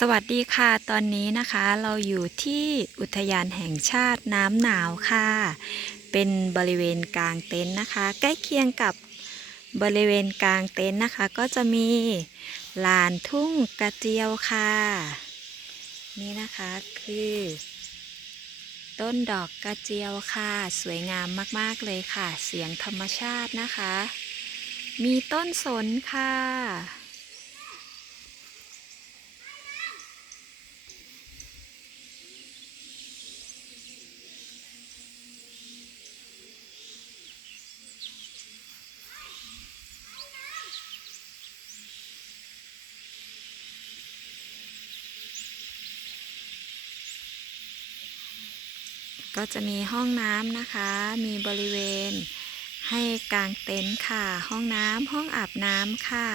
สวัสดีค่ะ ตอนนี้นะคะเราอยู่ที่อุทยานแห่งชาติน้ำหนาวค่ะ เป็นบริเวณกลางเต็นท์นะคะ ใกล้เคียงกับบริเวณกลางเต็นท์นะคะ ก็จะมีลานทุ่งกระเจียวค่ะ นี่นะคะคือ ต้นดอกกระเจียวค่ะ สวยงามมาก ๆ เลยค่ะ เสียงธรรมชาตินะคะ มีต้นสนค่ะ ก็จะมีห้องน้ำนะคะ มีบริเวณ ให้กางเต็นท์ค่ะ ห้องน้ำห้องอาบน้ำค่ะ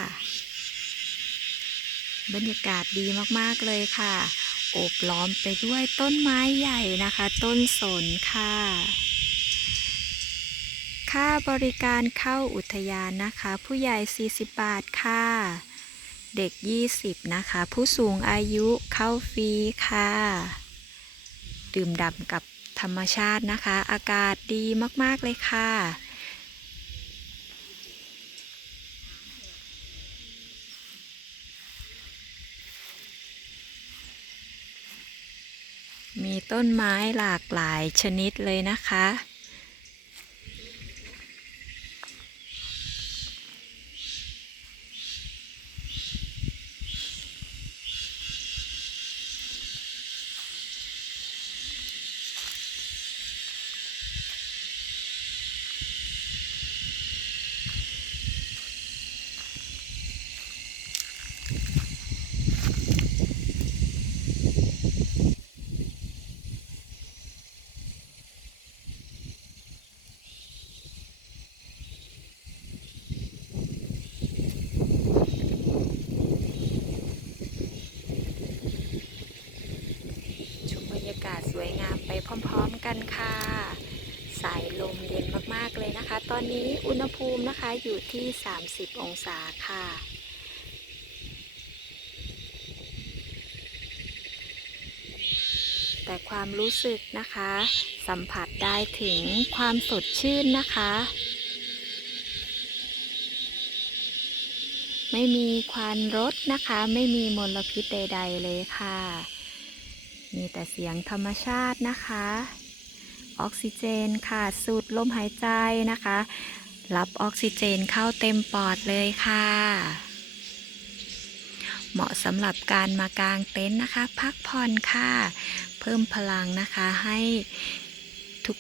บรรยากาศดีมากๆเลยค่ะ โอบล้อมไปด้วยต้นไม้ใหญ่นะคะ ต้นสนค่ะ ค่าบริการเข้าอุทยานนะคะ ผู้ใหญ่ 40 บาทค่ะ เด็ก 20 นะคะ ผู้สูงอายุเข้าฟรีค่ะ ดื่มด่ำกับ ธรรมชาตินะคะ อากาศดีมาก ๆ เลยค่ะ มีต้นไม้หลากหลายชนิดเลยนะคะ วยงามไปพร้อมๆกันค่ะ สายลมเย็นมากๆเลยนะคะ ตอนนี้อุณหภูมินะคะอยู่ที่ 30 องศาค่ะ แต่ความรู้สึกนะคะ สัมผัสได้ถึงความสดชื่นนะคะไม่มีควันรถนะคะ ไม่มีมลพิษใด ๆ เลยค่ะ มีแต่เสียงธรรมชาตินะคะ ออกซิเจนค่ะสูดลมหายใจนะคะ รับออกซิเจนเข้าเต็มปอดเลยค่ะ เหมาะสำหรับการมากางเต็นท์นะคะ พักผ่อนค่ะ เพิ่มพลังนะคะให้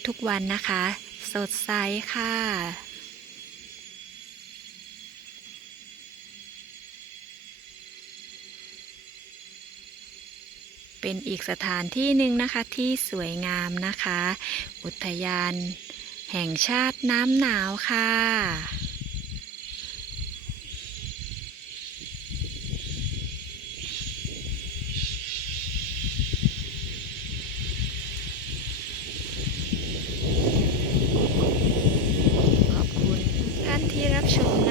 ทุกๆวันนะคะ สดใสค่ะ เป็นอีกสถานที่หนึ่งนะคะที่สวยงามนะคะ อุทยานแห่งชาติน้ำหนาวค่ะ ขอบคุณท่านที่รับชมนะ